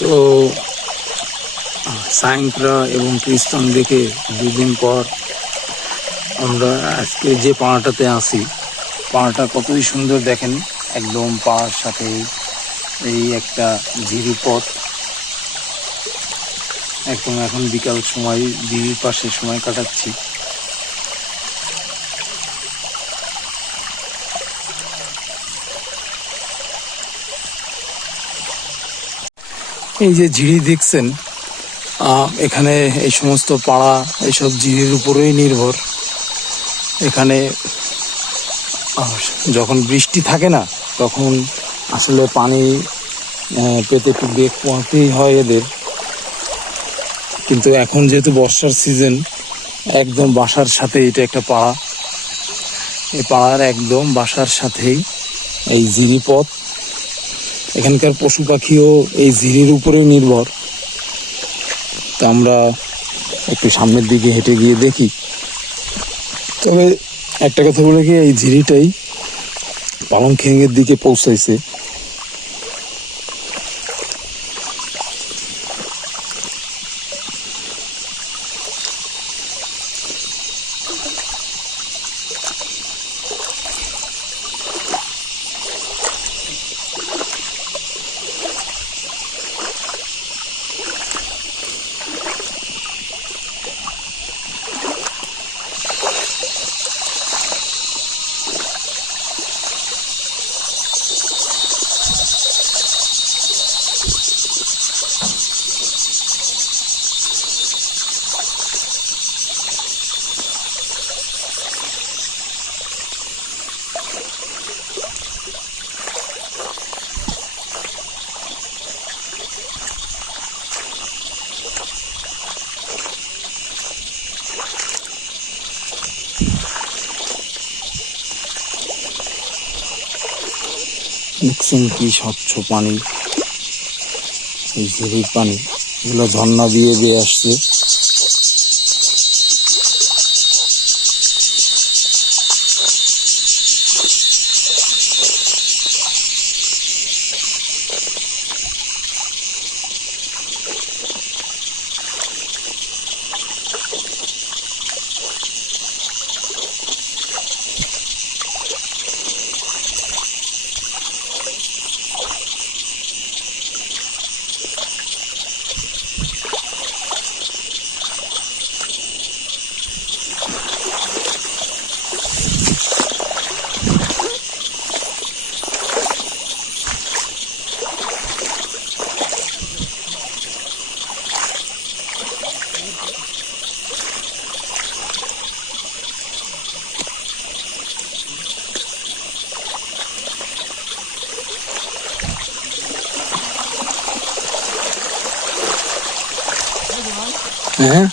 তো সায়ংক্রা এবং ক্রিস্তান দেখে দুদিন পর আমরা আজকে যে পাড়াটাতে আসি পাড়াটা কতই সুন্দর দেখেন, একদম পাড়ার সাথে এই একটা ঝিরি পথ। একদম এখন বিকাল সময় দিদির পাশে সময় কাটাচ্ছি। এই যে ঝিড়ি দেখছেন এখানে এই সমস্ত পাড়া, এইসব ঝিড়ির উপরেই নির্ভর। এখানে যখন বৃষ্টি থাকে না, তখন আসলে পানি পেতে একটু বেগ পোহাতেই হয় এদের। কিন্তু এখন যেহেতু বর্ষার সিজন একদম বাসার সাথে এটা একটা পাড়া। এই পাড়ার একদম বাসার সাথেই এই জিরি পথ এখানকার পশু পাখিও এই ঝিরির উপরে নির্ভর। তা আমরা একটু সামনের দিকে হেঁটে গিয়ে দেখি। তবে একটা কথা বলে কি এই ঝিরিটাই পালং খেঙ্গের দিকে পৌঁছাইছে। দেখছেন কি স্বচ্ছ পানি? এই ঝুড়ির পানি এগুলো ঝর্ণা দিয়ে দিয়ে আসছে। হ্যাঁ